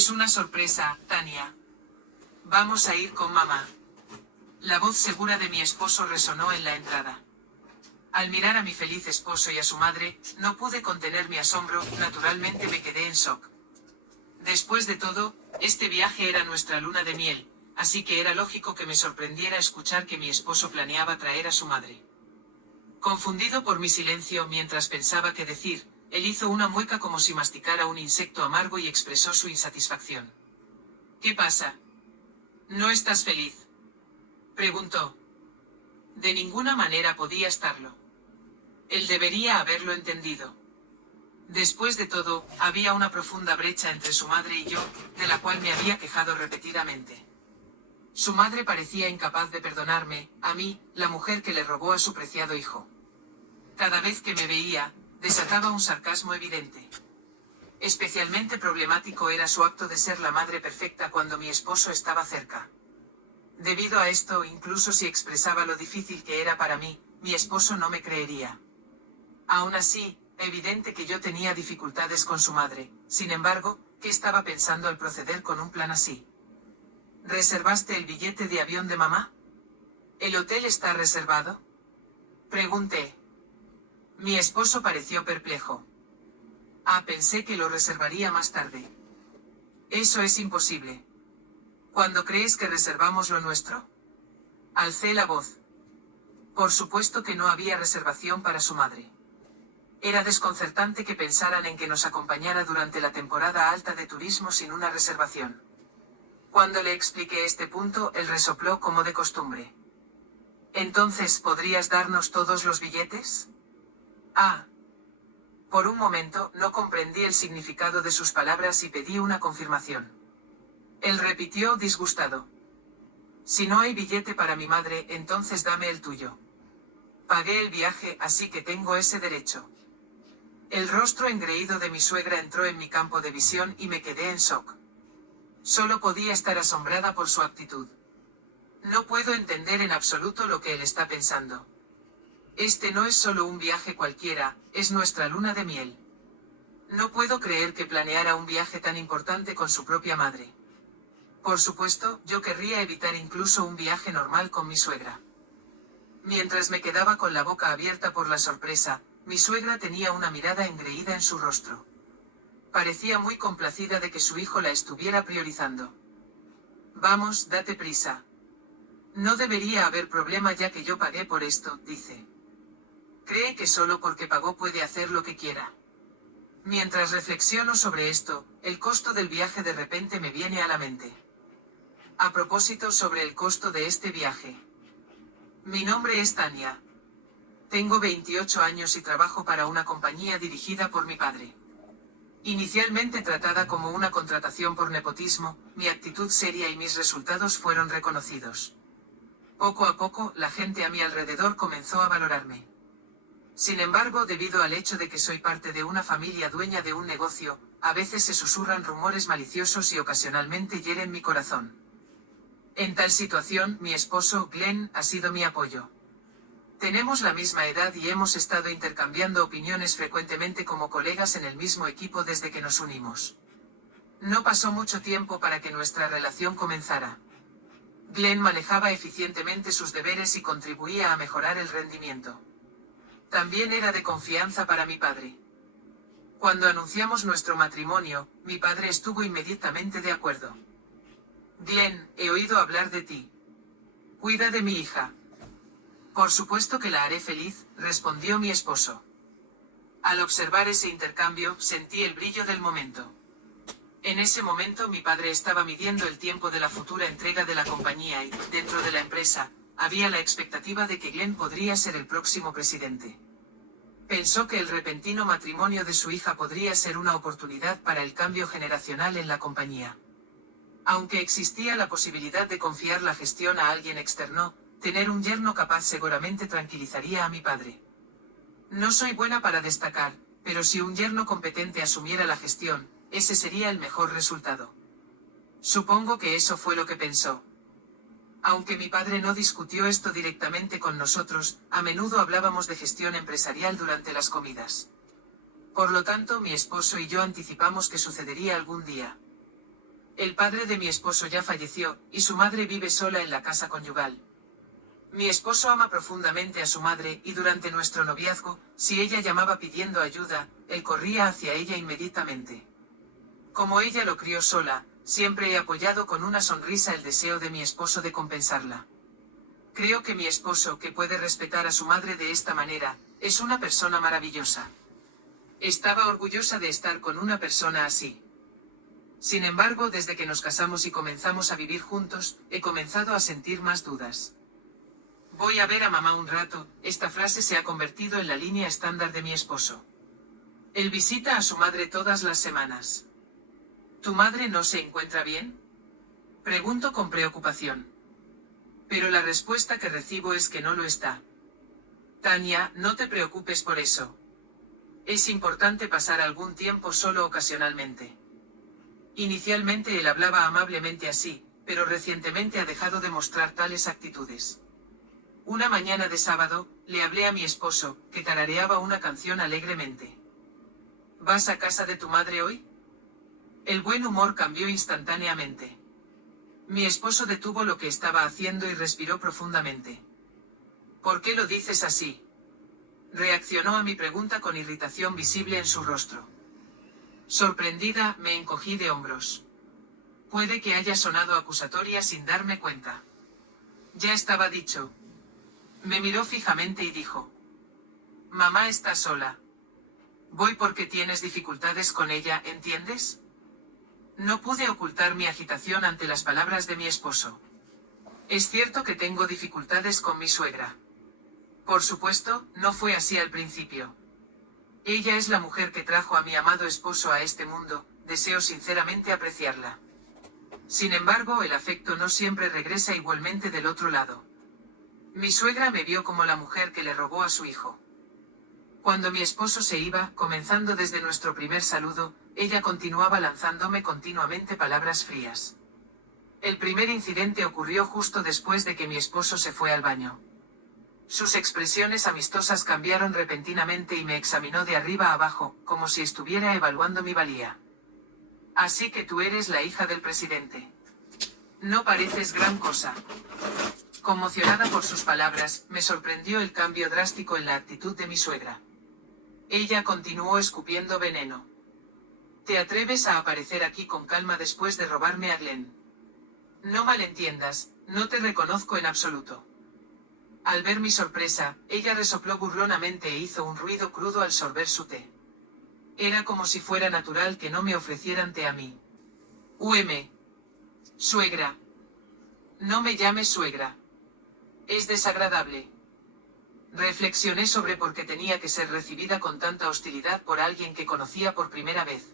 Es una sorpresa, Tania. Vamos a ir con mamá. La voz segura de mi esposo resonó en la entrada. Al mirar a mi feliz esposo y a su madre, no pude contener mi asombro, naturalmente me quedé en shock. Después de todo, este viaje era nuestra luna de miel, así que era lógico que me sorprendiera escuchar que mi esposo planeaba traer a su madre. Confundido por mi silencio mientras pensaba qué decir, él hizo una mueca como si masticara un insecto amargo y expresó su insatisfacción. ¿Qué pasa? ¿No estás feliz?, preguntó. De ninguna manera podía estarlo. Él debería haberlo entendido. Después de todo, había una profunda brecha entre su madre y yo, de la cual me había quejado repetidamente. Su madre parecía incapaz de perdonarme, a mí, la mujer que le robó a su preciado hijo. Cada vez que me veía, desataba un sarcasmo evidente. Especialmente problemático era su acto de ser la madre perfecta cuando mi esposo estaba cerca. Debido a esto, incluso si expresaba lo difícil que era para mí, mi esposo no me creería. Aún así, evidente que yo tenía dificultades con su madre. Sin embargo, ¿qué estaba pensando al proceder con un plan así? ¿Reservaste el billete de avión de mamá? ¿El hotel está reservado?, pregunté. Mi esposo pareció perplejo. Pensé que lo reservaría más tarde. Eso es imposible. ¿Cuándo crees que reservamos lo nuestro? Alcé la voz. Por supuesto que no había reservación para su madre. Era desconcertante que pensaran en que nos acompañara durante la temporada alta de turismo sin una reservación. Cuando le expliqué este punto, él resopló como de costumbre. ¿Entonces podrías darnos todos los billetes? Por un momento, no comprendí el significado de sus palabras y pedí una confirmación. Él repitió disgustado. Si no hay billete para mi madre, entonces dame el tuyo. Pagué el viaje, así que tengo ese derecho. El rostro engreído de mi suegra entró en mi campo de visión y me quedé en shock. Solo podía estar asombrada por su actitud. No puedo entender en absoluto lo que él está pensando. Este no es solo un viaje cualquiera, es nuestra luna de miel. No puedo creer que planeara un viaje tan importante con su propia madre. Por supuesto, yo querría evitar incluso un viaje normal con mi suegra. Mientras me quedaba con la boca abierta por la sorpresa, mi suegra tenía una mirada engreída en su rostro. Parecía muy complacida de que su hijo la estuviera priorizando. Vamos, date prisa. No debería haber problema ya que yo pagué por esto, dice. Cree que solo porque pagó puede hacer lo que quiera. Mientras reflexiono sobre esto, el costo del viaje de repente me viene a la mente. A propósito sobre el costo de este viaje. Mi nombre es Tania. Tengo 28 años y trabajo para una compañía dirigida por mi padre. Inicialmente tratada como una contratación por nepotismo, mi actitud seria y mis resultados fueron reconocidos. Poco a poco, la gente a mi alrededor comenzó a valorarme. Sin embargo, debido al hecho de que soy parte de una familia dueña de un negocio, a veces se susurran rumores maliciosos y ocasionalmente hieren mi corazón. En tal situación, mi esposo, Glenn, ha sido mi apoyo. Tenemos la misma edad y hemos estado intercambiando opiniones frecuentemente como colegas en el mismo equipo desde que nos unimos. No pasó mucho tiempo para que nuestra relación comenzara. Glenn manejaba eficientemente sus deberes y contribuía a mejorar el rendimiento. También era de confianza para mi padre. Cuando anunciamos nuestro matrimonio, mi padre estuvo inmediatamente de acuerdo. Glenn, he oído hablar de ti. Cuida de mi hija. Por supuesto que la haré feliz, respondió mi esposo. Al observar ese intercambio, sentí el brillo del momento. En ese momento mi padre estaba midiendo el tiempo de la futura entrega de la compañía y, dentro de la empresa, había la expectativa de que Glenn podría ser el próximo presidente. Pensó que el repentino matrimonio de su hija podría ser una oportunidad para el cambio generacional en la compañía. Aunque existía la posibilidad de confiar la gestión a alguien externo, tener un yerno capaz seguramente tranquilizaría a mi padre. No soy buena para destacar, pero si un yerno competente asumiera la gestión, ese sería el mejor resultado. Supongo que eso fue lo que pensó. Aunque mi padre no discutió esto directamente con nosotros, a menudo hablábamos de gestión empresarial durante las comidas. Por lo tanto, mi esposo y yo anticipamos que sucedería algún día. El padre de mi esposo ya falleció, y su madre vive sola en la casa conyugal. Mi esposo ama profundamente a su madre, y durante nuestro noviazgo, si ella llamaba pidiendo ayuda, él corría hacia ella inmediatamente. Como ella lo crió sola, siempre he apoyado con una sonrisa el deseo de mi esposo de compensarla. Creo que mi esposo, que puede respetar a su madre de esta manera, es una persona maravillosa. Estaba orgullosa de estar con una persona así. Sin embargo, desde que nos casamos y comenzamos a vivir juntos, he comenzado a sentir más dudas. Voy a ver a mamá un rato, esta frase se ha convertido en la línea estándar de mi esposo. Él visita a su madre todas las semanas. ¿Tu madre no se encuentra bien? Pregunto con preocupación. Pero la respuesta que recibo es que no lo está. Tania, no te preocupes por eso. Es importante pasar algún tiempo solo ocasionalmente. Inicialmente él hablaba amablemente así, pero recientemente ha dejado de mostrar tales actitudes. Una mañana de sábado, le hablé a mi esposo, que tarareaba una canción alegremente. ¿Vas a casa de tu madre hoy? El buen humor cambió instantáneamente. Mi esposo detuvo lo que estaba haciendo y respiró profundamente. ¿Por qué lo dices así? Reaccionó a mi pregunta con irritación visible en su rostro. Sorprendida, me encogí de hombros. Puede que haya sonado acusatoria sin darme cuenta. Ya estaba dicho. Me miró fijamente y dijo. Mamá está sola. Voy porque tienes dificultades con ella, ¿entiendes? No pude ocultar mi agitación ante las palabras de mi esposo. Es cierto que tengo dificultades con mi suegra. Por supuesto, no fue así al principio. Ella es la mujer que trajo a mi amado esposo a este mundo, deseo sinceramente apreciarla. Sin embargo, el afecto no siempre regresa igualmente del otro lado. Mi suegra me vio como la mujer que le robó a su hijo. Cuando mi esposo se iba, comenzando desde nuestro primer saludo, ella continuaba lanzándome continuamente palabras frías. El primer incidente ocurrió justo después de que mi esposo se fue al baño. Sus expresiones amistosas cambiaron repentinamente y me examinó de arriba a abajo, como si estuviera evaluando mi valía. Así que tú eres la hija del presidente. No pareces gran cosa. Conmocionada por sus palabras, me sorprendió el cambio drástico en la actitud de mi suegra. Ella continuó escupiendo veneno. ¿Te atreves a aparecer aquí con calma después de robarme a Glenn? No malentiendas, no te reconozco en absoluto. Al ver mi sorpresa, ella resopló burlonamente e hizo un ruido crudo al sorber su té. Era como si fuera natural que no me ofrecieran té a mí. Suegra. No me llames suegra. Es desagradable. Reflexioné sobre por qué tenía que ser recibida con tanta hostilidad por alguien que conocía por primera vez.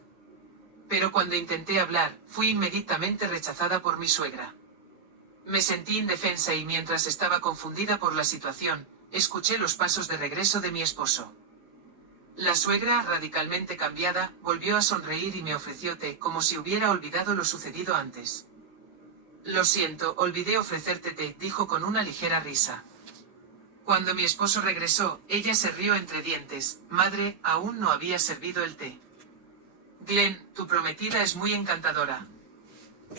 Pero cuando intenté hablar, fui inmediatamente rechazada por mi suegra. Me sentí indefensa y mientras estaba confundida por la situación, escuché los pasos de regreso de mi esposo. La suegra, radicalmente cambiada, volvió a sonreír y me ofreció té como si hubiera olvidado lo sucedido antes. Lo siento, olvidé ofrecerte té, dijo con una ligera risa. Cuando mi esposo regresó, ella se rió entre dientes. Madre, aún no había servido el té. Glenn, tu prometida es muy encantadora.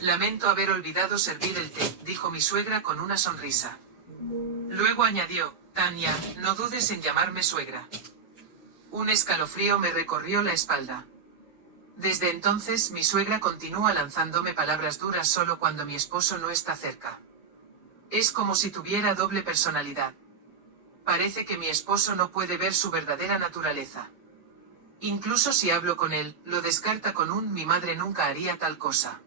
Lamento haber olvidado servir el té, dijo mi suegra con una sonrisa. Luego añadió, Tania, no dudes en llamarme suegra. Un escalofrío me recorrió la espalda. Desde entonces mi suegra continúa lanzándome palabras duras solo cuando mi esposo no está cerca. Es como si tuviera doble personalidad. Parece que mi esposo no puede ver su verdadera naturaleza. Incluso si hablo con él, lo descarta con un mi madre nunca haría tal cosa.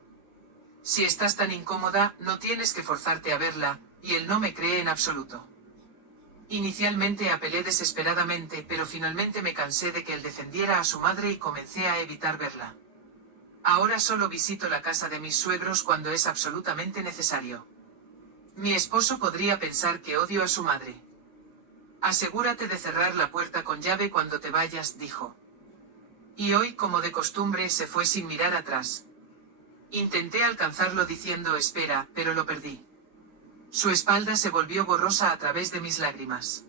Si estás tan incómoda, no tienes que forzarte a verla, y él no me cree en absoluto. Inicialmente apelé desesperadamente, pero finalmente me cansé de que él defendiera a su madre y comencé a evitar verla. Ahora solo visito la casa de mis suegros cuando es absolutamente necesario. Mi esposo podría pensar que odio a su madre. Asegúrate de cerrar la puerta con llave cuando te vayas, dijo. Y hoy, como de costumbre, se fue sin mirar atrás. Intenté alcanzarlo diciendo espera, pero lo perdí. Su espalda se volvió borrosa a través de mis lágrimas.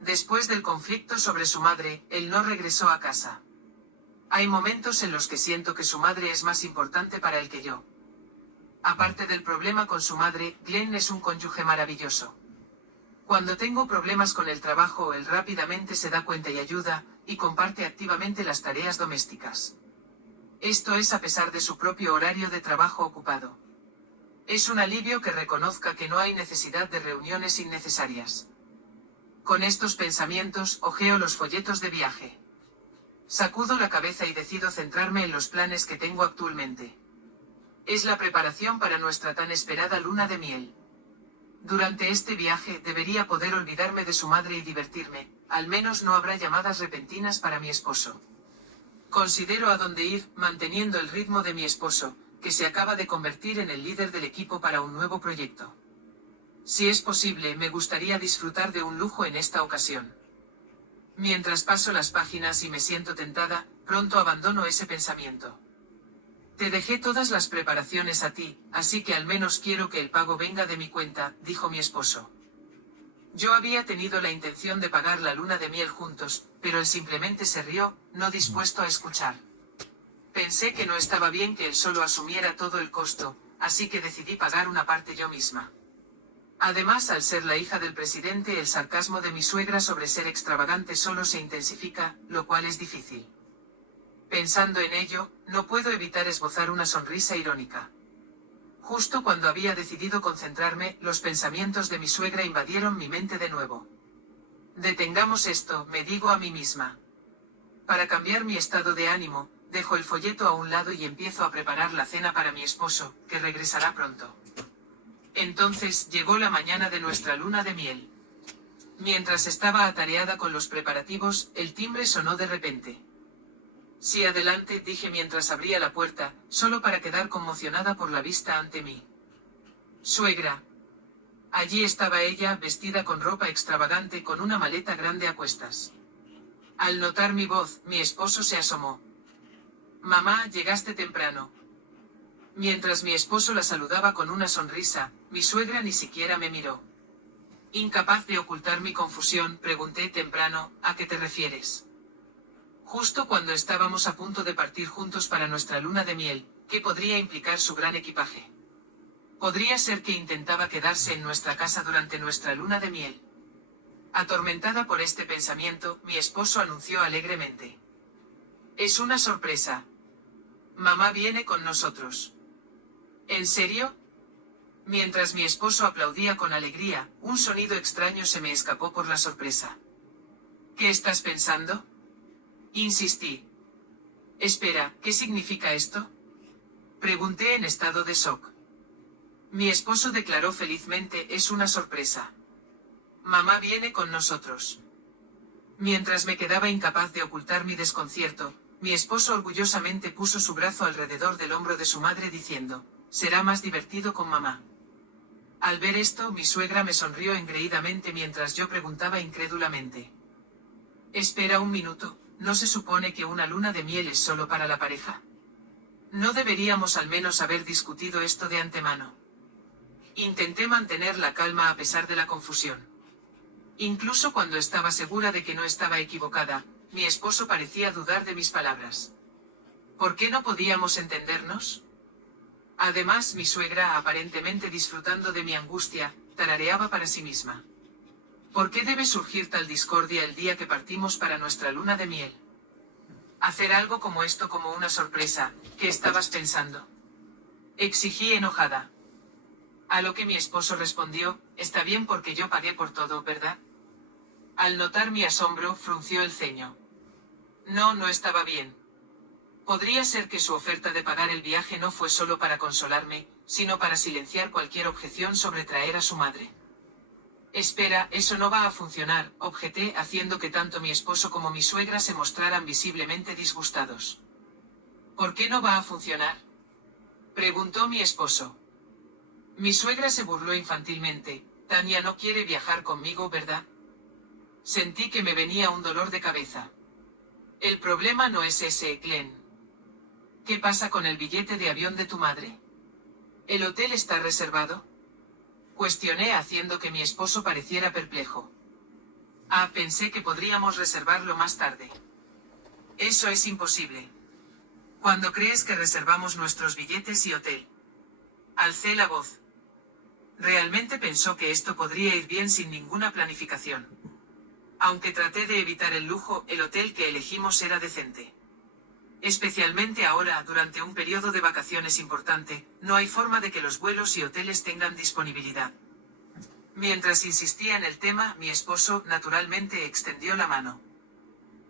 Después del conflicto sobre su madre, él no regresó a casa. Hay momentos en los que siento que su madre es más importante para él que yo. Aparte del problema con su madre, Glenn es un cónyuge maravilloso. Cuando tengo problemas con el trabajo, él rápidamente se da cuenta y ayuda, y comparte activamente las tareas domésticas. Esto es a pesar de su propio horario de trabajo ocupado. Es un alivio que reconozca que no hay necesidad de reuniones innecesarias. Con estos pensamientos, hojeo los folletos de viaje. Sacudo la cabeza y decido centrarme en los planes que tengo actualmente. Es la preparación para nuestra tan esperada luna de miel. Durante este viaje debería poder olvidarme de su madre y divertirme, al menos no habrá llamadas repentinas para mi esposo. Considero a dónde ir, manteniendo el ritmo de mi esposo, que se acaba de convertir en el líder del equipo para un nuevo proyecto. Si es posible, me gustaría disfrutar de un lujo en esta ocasión. Mientras paso las páginas y me siento tentada, pronto abandono ese pensamiento. Te dejé todas las preparaciones a ti, así que al menos quiero que el pago venga de mi cuenta, dijo mi esposo. Yo había tenido la intención de pagar la luna de miel juntos, pero él simplemente se rió, no dispuesto a escuchar. Pensé que no estaba bien que él solo asumiera todo el costo, así que decidí pagar una parte yo misma. Además, al ser la hija del presidente, el sarcasmo de mi suegra sobre ser extravagante solo se intensifica, lo cual es difícil. Pensando en ello, no puedo evitar esbozar una sonrisa irónica. Justo cuando había decidido concentrarme, los pensamientos de mi suegra invadieron mi mente de nuevo. Detengamos esto, me digo a mí misma. Para cambiar mi estado de ánimo, dejo el folleto a un lado y empiezo a preparar la cena para mi esposo, que regresará pronto. Entonces llegó la mañana de nuestra luna de miel. Mientras estaba atareada con los preparativos, el timbre sonó de repente. Sí, adelante, dije mientras abría la puerta, solo para quedar conmocionada por la vista ante mí. Suegra. Allí estaba ella, vestida con ropa extravagante con una maleta grande a cuestas. Al notar mi voz, mi esposo se asomó. Mamá, llegaste temprano. Mientras mi esposo la saludaba con una sonrisa, mi suegra ni siquiera me miró. Incapaz de ocultar mi confusión, pregunté temprano, ¿a qué te refieres? Justo cuando estábamos a punto de partir juntos para nuestra luna de miel, ¿qué podría implicar su gran equipaje? Podría ser que intentaba quedarse en nuestra casa durante nuestra luna de miel. Atormentada por este pensamiento, mi esposo anunció alegremente. Es una sorpresa. Mamá viene con nosotros. ¿En serio? Mientras mi esposo aplaudía con alegría, un sonido extraño se me escapó por la sorpresa. ¿Qué estás pensando? Insistí. Espera, ¿qué significa esto? Pregunté en estado de shock. Mi esposo declaró felizmente, es una sorpresa. Mamá viene con nosotros. Mientras me quedaba incapaz de ocultar mi desconcierto, mi esposo orgullosamente puso su brazo alrededor del hombro de su madre diciendo, será más divertido con mamá. Al ver esto, mi suegra me sonrió engreídamente mientras yo preguntaba incrédulamente. Espera un minuto, ¿no se supone que una luna de miel es solo para la pareja? ¿No deberíamos al menos haber discutido esto de antemano? Intenté mantener la calma a pesar de la confusión. Incluso cuando estaba segura de que no estaba equivocada, mi esposo parecía dudar de mis palabras. ¿Por qué no podíamos entendernos? Además, mi suegra, aparentemente disfrutando de mi angustia, tarareaba para sí misma. ¿Por qué debe surgir tal discordia el día que partimos para nuestra luna de miel? Hacer algo como esto como una sorpresa, ¿qué estabas pensando? Exigí enojada. A lo que mi esposo respondió, está bien porque yo pagué por todo, ¿verdad? Al notar mi asombro, frunció el ceño. No, no estaba bien. Podría ser que su oferta de pagar el viaje no fue solo para consolarme, sino para silenciar cualquier objeción sobre traer a su madre. Espera, eso no va a funcionar, objeté, haciendo que tanto mi esposo como mi suegra se mostraran visiblemente disgustados. ¿Por qué no va a funcionar? Preguntó mi esposo. Mi suegra se burló infantilmente. Tania no quiere viajar conmigo, ¿verdad? Sentí que me venía un dolor de cabeza. El problema no es ese, Glenn. ¿Qué pasa con el billete de avión de tu madre? ¿El hotel está reservado? Cuestioné haciendo que mi esposo pareciera perplejo. Ah, pensé que podríamos reservarlo más tarde. Eso es imposible. ¿Cuándo crees que reservamos nuestros billetes y hotel? Alcé la voz. Realmente pensó que esto podría ir bien sin ninguna planificación. Aunque traté de evitar el lujo, el hotel que elegimos era decente. Especialmente ahora, durante un periodo de vacaciones importante, no hay forma de que los vuelos y hoteles tengan disponibilidad. Mientras insistía en el tema, mi esposo, naturalmente, extendió la mano.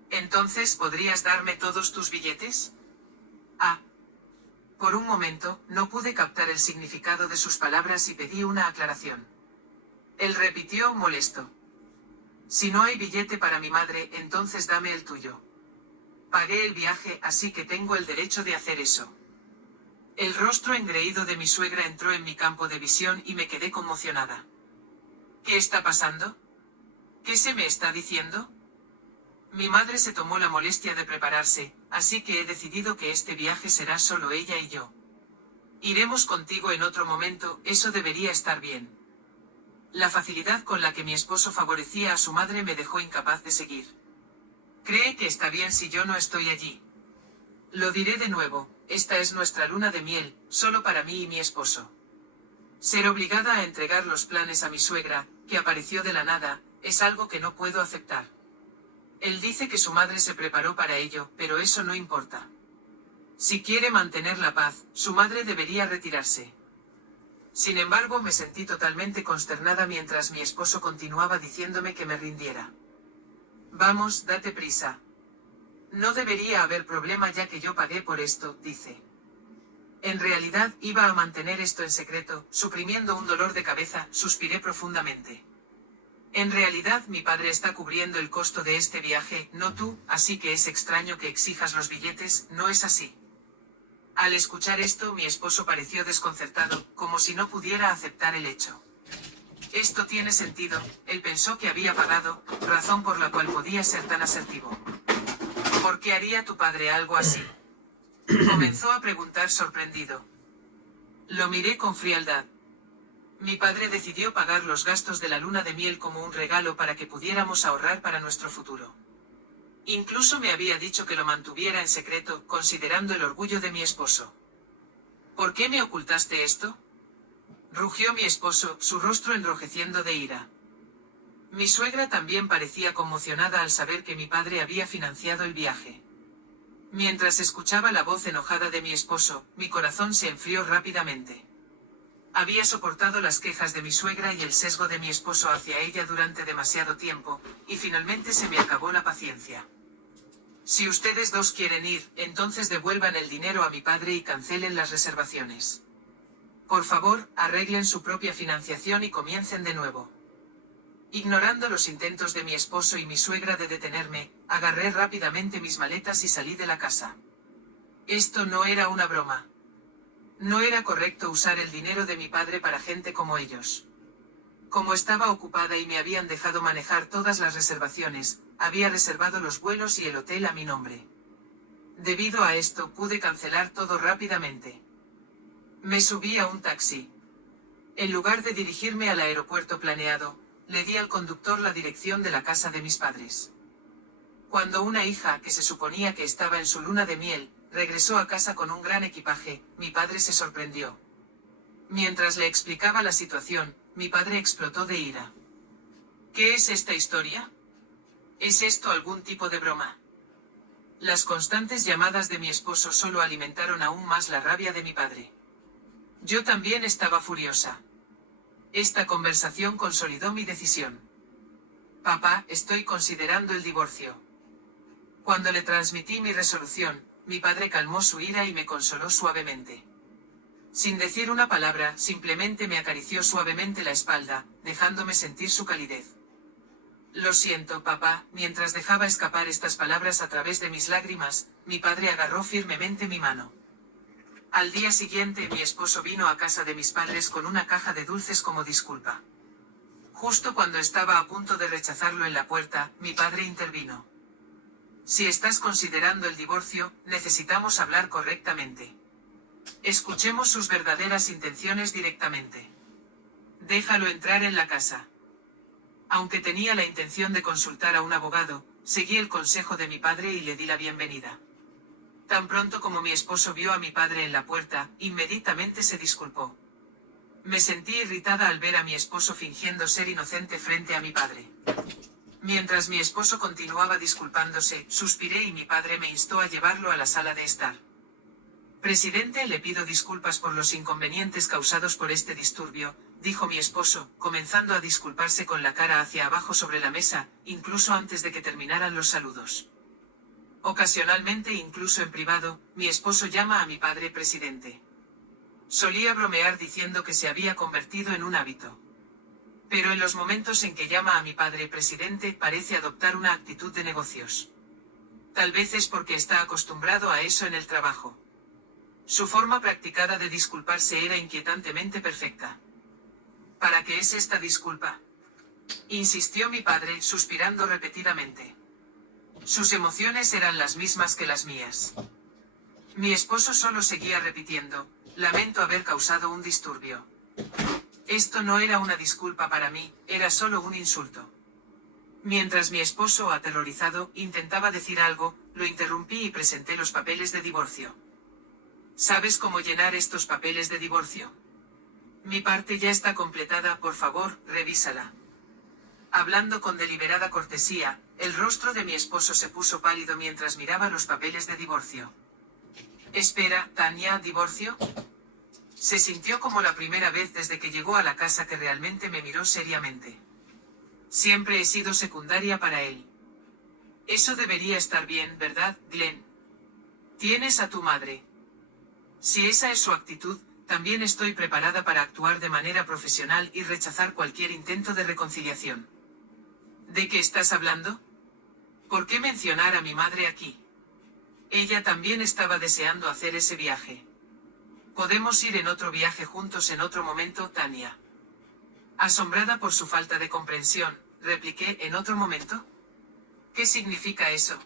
¿Entonces podrías darme todos tus billetes? Ah. Por un momento, no pude captar el significado de sus palabras y pedí una aclaración. Él repitió, molesto. Si no hay billete para mi madre, entonces dame el tuyo. Pagué el viaje, así que tengo el derecho de hacer eso. El rostro engreído de mi suegra entró en mi campo de visión y me quedé conmocionada. ¿Qué está pasando? ¿Qué se me está diciendo? Mi madre se tomó la molestia de prepararse, así que he decidido que este viaje será solo ella y yo. Iremos contigo en otro momento, eso debería estar bien. La facilidad con la que mi esposo favorecía a su madre me dejó incapaz de seguir. ¿Cree que está bien si yo no estoy allí? Lo diré de nuevo, esta es nuestra luna de miel, solo para mí y mi esposo. Ser obligada a entregar los planes a mi suegra, que apareció de la nada, es algo que no puedo aceptar. Él dice que su madre se preparó para ello, pero eso no importa. Si quiere mantener la paz, su madre debería retirarse. Sin embargo, me sentí totalmente consternada mientras mi esposo continuaba diciéndome que me rindiera. Vamos, date prisa. No debería haber problema ya que yo pagué por esto, dice. En realidad, iba a mantener esto en secreto, suprimiendo un dolor de cabeza, suspiré profundamente. En realidad, mi padre está cubriendo el costo de este viaje, no tú, así que es extraño que exijas los billetes, ¿no es así? Al escuchar esto, mi esposo pareció desconcertado, como si no pudiera aceptar el hecho. Esto tiene sentido, él pensó que había pagado, razón por la cual podía ser tan asertivo. ¿Por qué haría tu padre algo así? Comenzó a preguntar sorprendido. Lo miré con frialdad. Mi padre decidió pagar los gastos de la luna de miel como un regalo para que pudiéramos ahorrar para nuestro futuro. Incluso me había dicho que lo mantuviera en secreto, considerando el orgullo de mi esposo. ¿Por qué me ocultaste esto? Rugió mi esposo, su rostro enrojeciendo de ira. Mi suegra también parecía conmocionada al saber que mi padre había financiado el viaje. Mientras escuchaba la voz enojada de mi esposo, mi corazón se enfrió rápidamente. Había soportado las quejas de mi suegra y el sesgo de mi esposo hacia ella durante demasiado tiempo, y finalmente se me acabó la paciencia. Si ustedes dos quieren ir, entonces devuelvan el dinero a mi padre y cancelen las reservaciones. Por favor, arreglen su propia financiación y comiencen de nuevo. Ignorando los intentos de mi esposo y mi suegra de detenerme, agarré rápidamente mis maletas y salí de la casa. Esto no era una broma. No era correcto usar el dinero de mi padre para gente como ellos. Como estaba ocupada y me habían dejado manejar todas las reservaciones, había reservado los vuelos y el hotel a mi nombre. Debido a esto, pude cancelar todo rápidamente. Me subí a un taxi. En lugar de dirigirme al aeropuerto planeado, le di al conductor la dirección de la casa de mis padres. Cuando una hija, que se suponía que estaba en su luna de miel, regresó a casa con un gran equipaje, mi padre se sorprendió. Mientras le explicaba la situación, mi padre explotó de ira. ¿Qué es esta historia? ¿Es esto algún tipo de broma? Las constantes llamadas de mi esposo solo alimentaron aún más la rabia de mi padre. Yo también estaba furiosa. Esta conversación consolidó mi decisión. Papá, estoy considerando el divorcio. Cuando le transmití mi resolución, mi padre calmó su ira y me consoló suavemente. Sin decir una palabra, simplemente me acarició suavemente la espalda, dejándome sentir su calidez. Lo siento, papá, mientras dejaba escapar estas palabras a través de mis lágrimas, mi padre agarró firmemente mi mano. Al día siguiente, mi esposo vino a casa de mis padres con una caja de dulces como disculpa. Justo cuando estaba a punto de rechazarlo en la puerta, mi padre intervino. Si estás considerando el divorcio, necesitamos hablar correctamente. Escuchemos sus verdaderas intenciones directamente. Déjalo entrar en la casa. Aunque tenía la intención de consultar a un abogado, seguí el consejo de mi padre y le di la bienvenida. Tan pronto como mi esposo vio a mi padre en la puerta, inmediatamente se disculpó. Me sentí irritada al ver a mi esposo fingiendo ser inocente frente a mi padre. Mientras mi esposo continuaba disculpándose, suspiré y mi padre me instó a llevarlo a la sala de estar. Presidente, le pido disculpas por los inconvenientes causados por este disturbio, dijo mi esposo, comenzando a disculparse con la cara hacia abajo sobre la mesa, incluso antes de que terminaran los saludos. Ocasionalmente, incluso en privado, mi esposo llama a mi padre presidente. Solía bromear diciendo que se había convertido en un hábito. Pero en los momentos en que llama a mi padre presidente parece adoptar una actitud de negocios. Tal vez es porque está acostumbrado a eso en el trabajo. Su forma practicada de disculparse era inquietantemente perfecta. ¿Para qué es esta disculpa?, insistió mi padre, suspirando repetidamente. Sus emociones eran las mismas que las mías. Mi esposo solo seguía repitiendo: lamento haber causado un disturbio. Esto no era una disculpa para mí, era solo un insulto. Mientras mi esposo, aterrorizado, intentaba decir algo, lo interrumpí y presenté los papeles de divorcio. ¿Sabes cómo llenar estos papeles de divorcio? Mi parte ya está completada, por favor, revísala. Hablando con deliberada cortesía, el rostro de mi esposo se puso pálido mientras miraba los papeles de divorcio. Espera, Tania, ¿divorcio? Se sintió como la primera vez desde que llegó a la casa que realmente me miró seriamente. Siempre he sido secundaria para él. Eso debería estar bien, ¿verdad, Glenn? Tienes a tu madre. Si esa es su actitud, también estoy preparada para actuar de manera profesional y rechazar cualquier intento de reconciliación. ¿De qué estás hablando? ¿Por qué mencionar a mi madre aquí? Ella también estaba deseando hacer ese viaje. Podemos ir en otro viaje juntos en otro momento, Tania. Asombrada por su falta de comprensión, repliqué: ¿en otro momento? ¿Qué significa eso?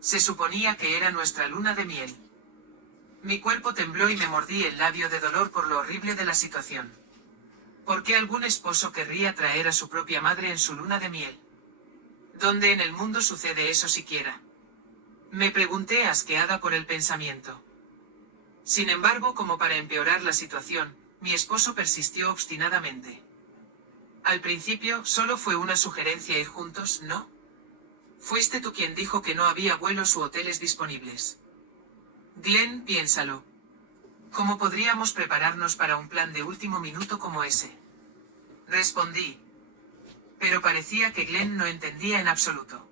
Se suponía que era nuestra luna de miel. Mi cuerpo tembló y me mordí el labio de dolor por lo horrible de la situación. ¿Por qué algún esposo querría traer a su propia madre en su luna de miel? ¿Dónde en el mundo sucede eso siquiera? Me pregunté, asqueada por el pensamiento. Sin embargo, como para empeorar la situación, mi esposo persistió obstinadamente. Al principio, solo fue una sugerencia ir juntos, ¿no? Fuiste tú quien dijo que no había vuelos u hoteles disponibles. Glenn, piénsalo. ¿Cómo podríamos prepararnos para un plan de último minuto como ese? Respondí. Pero parecía que Glenn no entendía en absoluto.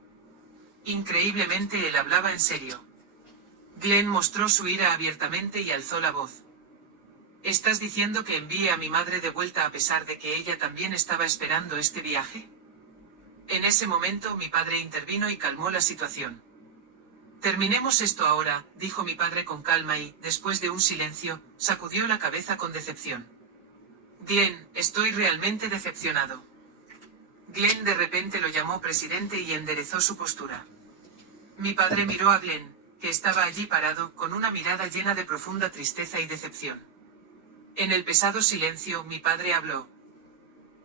Increíblemente él hablaba en serio. Glenn mostró su ira abiertamente y alzó la voz. ¿Estás diciendo que envíe a mi madre de vuelta a pesar de que ella también estaba esperando este viaje? En ese momento mi padre intervino y calmó la situación. Terminemos esto ahora, dijo mi padre con calma y, después de un silencio, sacudió la cabeza con decepción. Glenn, estoy realmente decepcionado. Glenn de repente lo llamó presidente y enderezó su postura. Mi padre miró a Glenn, que estaba allí parado, con una mirada llena de profunda tristeza y decepción. En el pesado silencio, mi padre habló.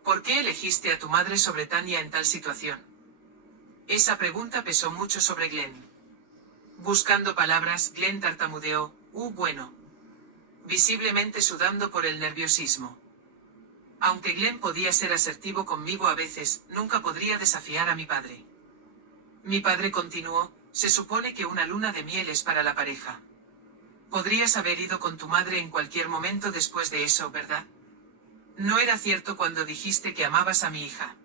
¿Por qué elegiste a tu madre sobre Tania en tal situación? Esa pregunta pesó mucho sobre Glenn. Buscando palabras, Glenn tartamudeó: bueno. Visiblemente sudando por el nerviosismo. Aunque Glenn podía ser asertivo conmigo a veces, nunca podría desafiar a mi padre. Mi padre continuó: se supone que una luna de miel es para la pareja. Podrías haber ido con tu madre en cualquier momento después de eso, ¿verdad? No era cierto cuando dijiste que amabas a mi hija.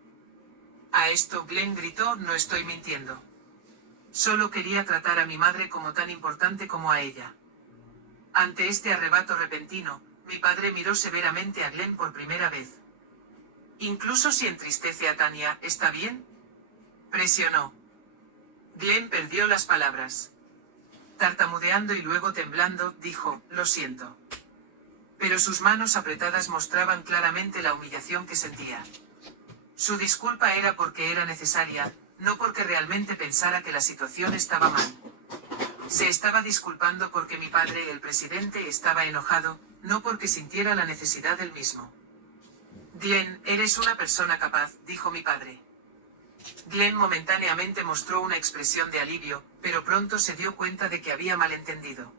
A esto Glenn gritó: no estoy mintiendo. Solo quería tratar a mi madre como tan importante como a ella. Ante este arrebato repentino, mi padre miró severamente a Glenn por primera vez. Incluso si entristece a Tania, ¿está bien?, presionó. Glenn perdió las palabras. Tartamudeando y luego temblando, dijo: lo siento. Pero sus manos apretadas mostraban claramente la humillación que sentía. Su disculpa era porque era necesaria, no porque realmente pensara que la situación estaba mal. Se estaba disculpando porque mi padre, el presidente, estaba enojado, no porque sintiera la necesidad del mismo. Glenn, eres una persona capaz, dijo mi padre. Glenn momentáneamente mostró una expresión de alivio, pero pronto se dio cuenta de que había malentendido.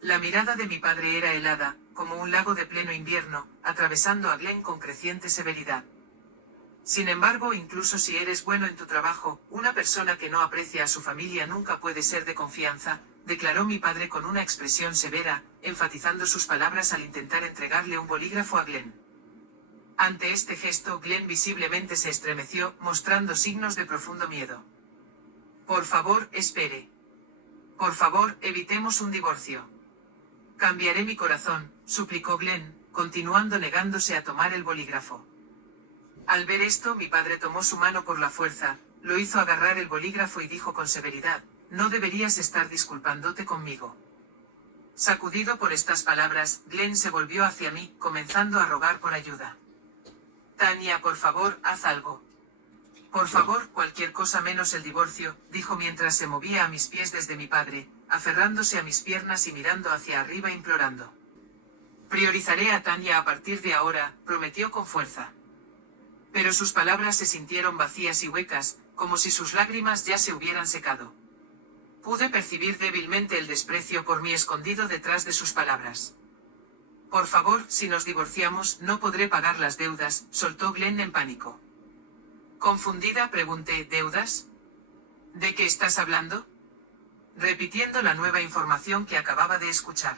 La mirada de mi padre era helada, como un lago de pleno invierno, atravesando a Glenn con creciente severidad. Sin embargo, incluso si eres bueno en tu trabajo, una persona que no aprecia a su familia nunca puede ser de confianza, declaró mi padre con una expresión severa, enfatizando sus palabras al intentar entregarle un bolígrafo a Glenn. Ante este gesto, Glenn visiblemente se estremeció, mostrando signos de profundo miedo. Por favor, espere. Por favor, evitemos un divorcio. Cambiaré mi corazón, suplicó Glenn, continuando negándose a tomar el bolígrafo. Al ver esto, mi padre tomó su mano por la fuerza, lo hizo agarrar el bolígrafo y dijo con severidad, no deberías estar disculpándote conmigo. Sacudido por estas palabras, Glenn se volvió hacia mí, comenzando a rogar por ayuda. Tania, por favor, haz algo. Por favor, cualquier cosa menos el divorcio, dijo mientras se movía a mis pies desde mi padre, aferrándose a mis piernas y mirando hacia arriba implorando. Priorizaré a Tania a partir de ahora, prometió con fuerza. Pero sus palabras se sintieron vacías y huecas, como si sus lágrimas ya se hubieran secado. Pude percibir débilmente el desprecio por mí escondido detrás de sus palabras. Por favor, si nos divorciamos, no podré pagar las deudas, soltó Glenn en pánico. Confundida pregunté, ¿deudas? ¿De qué estás hablando? Repitiendo la nueva información que acababa de escuchar.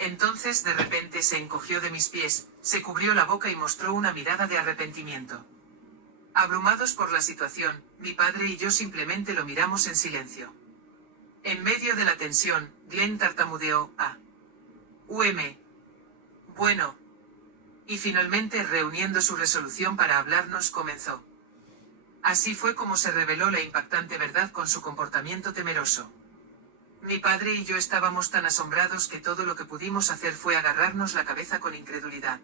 Entonces de repente se encogió de mis pies, se cubrió la boca y mostró una mirada de arrepentimiento. Abrumados por la situación, mi padre y yo simplemente lo miramos en silencio. En medio de la tensión, Glenn tartamudeó, Bueno. Y finalmente, reuniendo su resolución para hablarnos, comenzó. Así fue como se reveló la impactante verdad con su comportamiento temeroso. Mi padre y yo estábamos tan asombrados que todo lo que pudimos hacer fue agarrarnos la cabeza con incredulidad.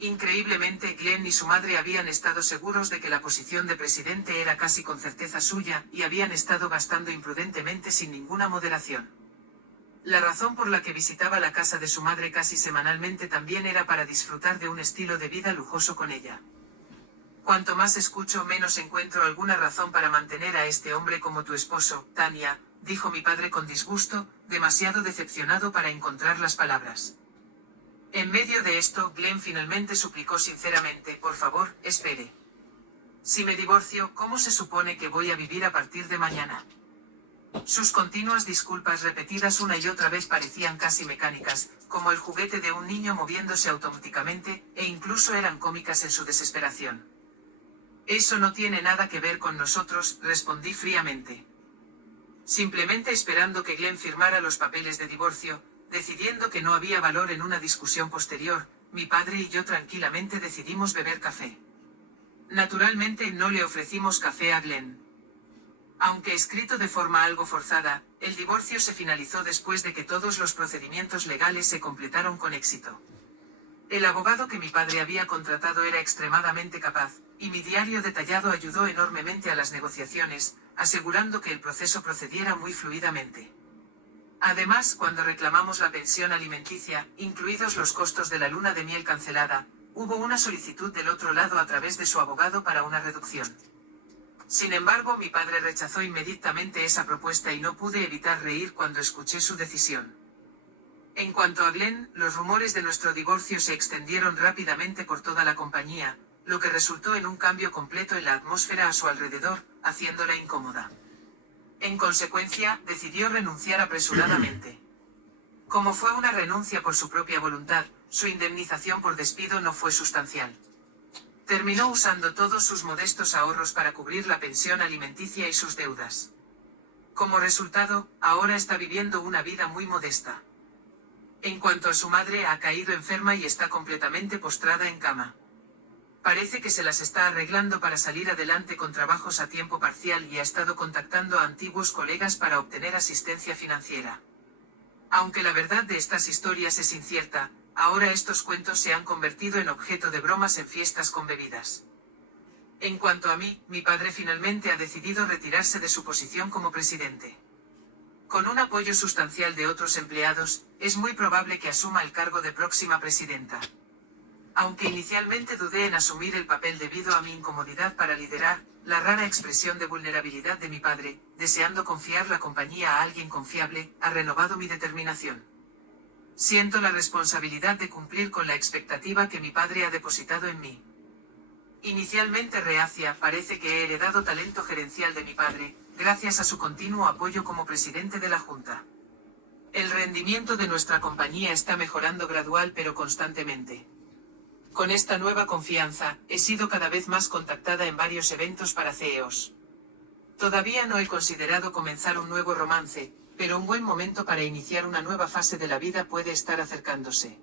Increíblemente, Glenn y su madre habían estado seguros de que la posición de presidente era casi con certeza suya, y habían estado gastando imprudentemente sin ninguna moderación. La razón por la que visitaba la casa de su madre casi semanalmente también era para disfrutar de un estilo de vida lujoso con ella. Cuanto más escucho, menos encuentro alguna razón para mantener a este hombre como tu esposo, Tania, dijo mi padre con disgusto, demasiado decepcionado para encontrar las palabras. En medio de esto, Glenn finalmente suplicó sinceramente, por favor, espere. Si me divorcio, ¿cómo se supone que voy a vivir a partir de mañana? Sus continuas disculpas repetidas una y otra vez parecían casi mecánicas, como el juguete de un niño moviéndose automáticamente, e incluso eran cómicas en su desesperación. Eso no tiene nada que ver con nosotros, respondí fríamente. Simplemente esperando que Glenn firmara los papeles de divorcio, decidiendo que no había valor en una discusión posterior, mi padre y yo tranquilamente decidimos beber café. Naturalmente no le ofrecimos café a Glenn. Aunque escrito de forma algo forzada, el divorcio se finalizó después de que todos los procedimientos legales se completaron con éxito. El abogado que mi padre había contratado era extremadamente capaz, y mi diario detallado ayudó enormemente a las negociaciones, asegurando que el proceso procediera muy fluidamente. Además, cuando reclamamos la pensión alimenticia, incluidos los costos de la luna de miel cancelada, hubo una solicitud del otro lado a través de su abogado para una reducción. Sin embargo, mi padre rechazó inmediatamente esa propuesta y no pude evitar reír cuando escuché su decisión. En cuanto a Glenn, los rumores de nuestro divorcio se extendieron rápidamente por toda la compañía, lo que resultó en un cambio completo en la atmósfera a su alrededor, haciéndola incómoda. En consecuencia, decidió renunciar apresuradamente. Como fue una renuncia por su propia voluntad, su indemnización por despido no fue sustancial. Terminó usando todos sus modestos ahorros para cubrir la pensión alimenticia y sus deudas. Como resultado, ahora está viviendo una vida muy modesta. En cuanto a su madre, ha caído enferma y está completamente postrada en cama. Parece que se las está arreglando para salir adelante con trabajos a tiempo parcial y ha estado contactando a antiguos colegas para obtener asistencia financiera. Aunque la verdad de estas historias es incierta, ahora estos cuentos se han convertido en objeto de bromas en fiestas con bebidas. En cuanto a mí, mi padre finalmente ha decidido retirarse de su posición como presidente. Con un apoyo sustancial de otros empleados, es muy probable que asuma el cargo de próxima presidenta. Aunque inicialmente dudé en asumir el papel debido a mi incomodidad para liderar, la rara expresión de vulnerabilidad de mi padre, deseando confiar la compañía a alguien confiable, ha renovado mi determinación. Siento la responsabilidad de cumplir con la expectativa que mi padre ha depositado en mí. Inicialmente reacia, parece que he heredado talento gerencial de mi padre, gracias a su continuo apoyo como presidente de la Junta. El rendimiento de nuestra compañía está mejorando gradual pero constantemente. Con esta nueva confianza, he sido cada vez más contactada en varios eventos para CEOs. Todavía no he considerado comenzar un nuevo romance, pero un buen momento para iniciar una nueva fase de la vida puede estar acercándose.